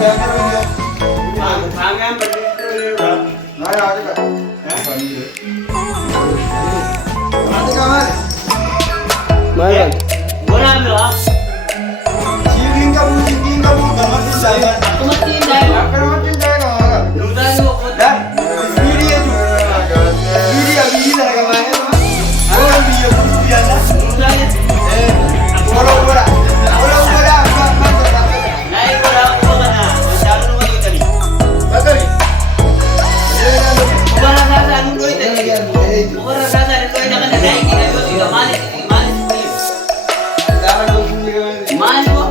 Mana? Aku matiin dahil. Lutan mo ko. Naik wala ako ba na? Masyado naman yung tali. Ubara sa anong doy tali. Ubara sa anong doy na ka na naik. Malis mo. Malis mo.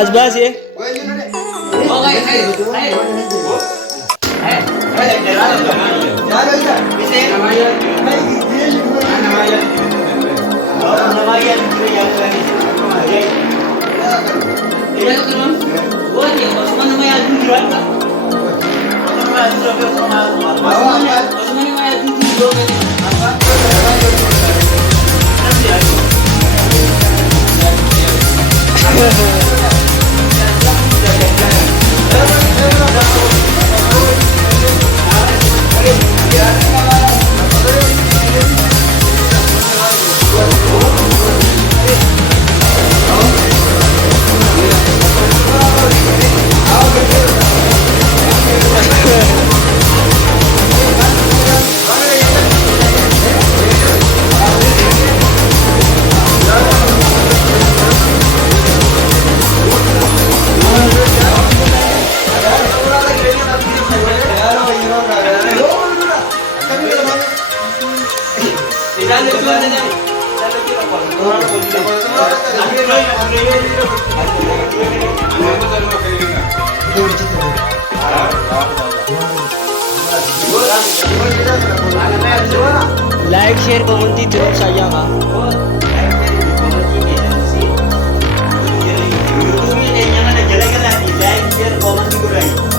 आज बस ये like share comment जरूर साझा YouTube ini jangan ada jalan-jalan di like, share, komen juga.